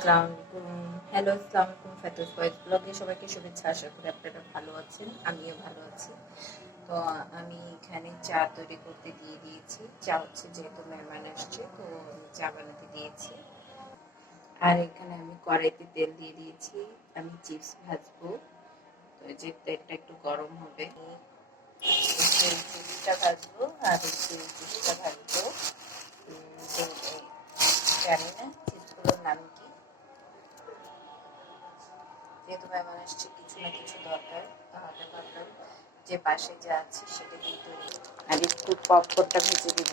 আসসালামু আলাইকুম। হ্যালো আসসালামু আলাইকুম ফেতোস ভয়েস ব্লগে সবাইকে শুভেচ্ছা। আশা করি আপনারা ভালো আছেন, আমিও ভালো আছি। তো আমি এখানে চা তৈরি করতে দিয়ে দিয়েছি। চা হচ্ছে যেহেতু মেহমান আসছে, তো চা বানাতে দিয়েছি। আর এখানে আমি কড়াইতে তেল দিয়ে দিয়েছি। আমি চিপস ভাজবো। তো যে তেলটা একটু গরম হবে। চিপসটা ভাজবো আর চিপসটা ভাজবো। জানি না, চিপসগুলোর নাম কি? যেহেতু মেহমান কিছু না কিছু দরকার, তাহলে ভাবলাম যে পাশে যা আছে সেটা তৈরি আর একটু পপকর্নটা ভেজে দিব।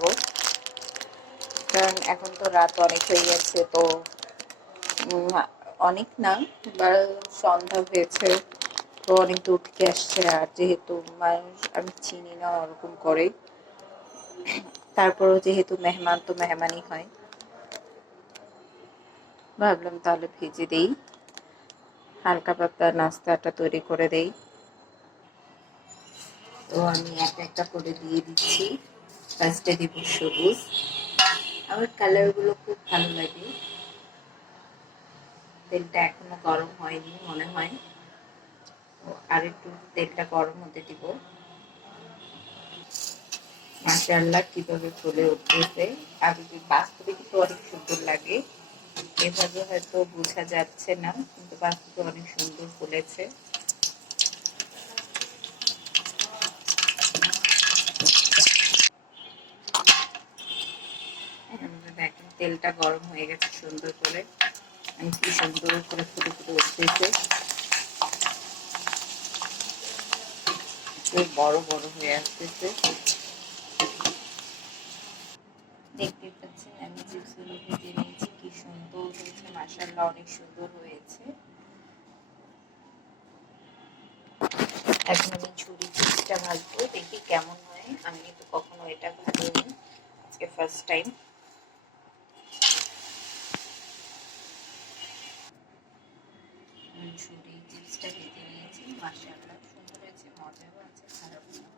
কারণ এখন তো রাত অনেক হয়ে গেছে, তো অনেক না, বা সন্ধ্যা হয়েছে, তো অনেক দূর থেকে আসছে। আর যেহেতু মানুষ আমি চিনি না ওরকম করে। তারপরও যেহেতু মেহমান, তো মেহমানই হয়। ভাবলাম তাহলে ভেজে দেই। হালকা পাতলা নাস্তাটা তৈরি করে দেই। তো আমি একটা একটা করে দিয়ে দিচ্ছি। ফার্স্টে দিব সবুজ। আমার কালারগুলো খুব ভালো লাগে। তেলটা এখনও গরম হয়নি মনে হয়। আর একটু তেলটা গরম হতে দিব। মাশাআল্লাহ কীভাবে ফুলে উঠতেছে আর বাস্তবে কিন্তু অনেক সুন্দর লাগে। এভাবে হয়তো বোঝা যাচ্ছে না, কিন্তু বাস্তবে অনেক সুন্দর ফুলেছে দেখেন, তেলটা গরম হয়ে গেছে সুন্দর করে। আমি কি সুন্দর করে ফুটে ফুটে উঠতেছে। বড় বড় হয়ে আসতেছে। দেখতে পাচ্ছেন আমি চিপসগুলো ভেজে নিয়েছি, কি সুন্দর মাসাল্লাহ অনেক সুন্দর হয়েছে। এখন আমি ছুরি চিপসটা ভাজবো, দেখি কেমন হয়। আমি কিন্তু কখনো এটা ভাজিনি, আজকে ফার্স্ট টাইম ছুরি চিপসটা ভেজে নিয়েছি মাসাল্লাহ সুন্দর হয়েছে, মজাও আছে খারাপ না।